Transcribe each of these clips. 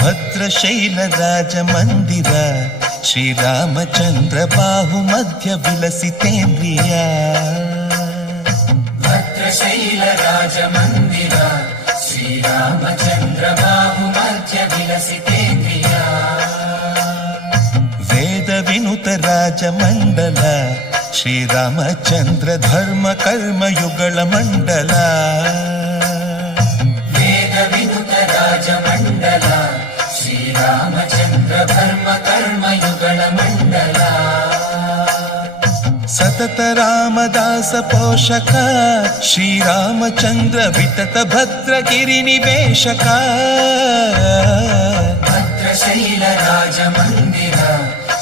ಭದ್ರಶೈಲ ರಾಜ ಮಂದಿರ ಶ್ರೀರಾಮಚಂದ್ರ ಬಾಹು ಮಧ್ಯ ವಿಲಸಿತೇಂದ್ರಿಯ. ಭದ್ರಶೈಲ ರಾಜ ಮಂದಿರ ಶ್ರೀರಾಮಚಂದ್ರ ಬಾಹು ಮಧ್ಯ ವಿಲಸಿತೇಂದ್ರಿಯ. ವೇದ ವಿನುತ ರಾಜ ಮಂಡಲ ಶ್ರೀರಾಮಚಂದ್ರ ಧರ್ಮ ಕರ್ಮಯುಗಳ ಮಂಡಲ. ವೇದ ವಿನುತ ರಾಜ ಮಂಡಲ ಶ್ರೀರಾಮಚಂದ್ರ ಧರ್ಮ ಕರ್ಮಯುಗಳ ಮಂಡಲ. ಸತತ ರಾಮದಾಸ ಪೋಷಕ ಶ್ರೀರಾಮಚಂದ್ರ ವಿತತ ಭದ್ರಗಿರಿ ನಿವೇಶಕ. ಭದ್ರಶೈಲ ರಾಜ ಮಂದಿರ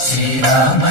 ಶ್ರೀರಾಮ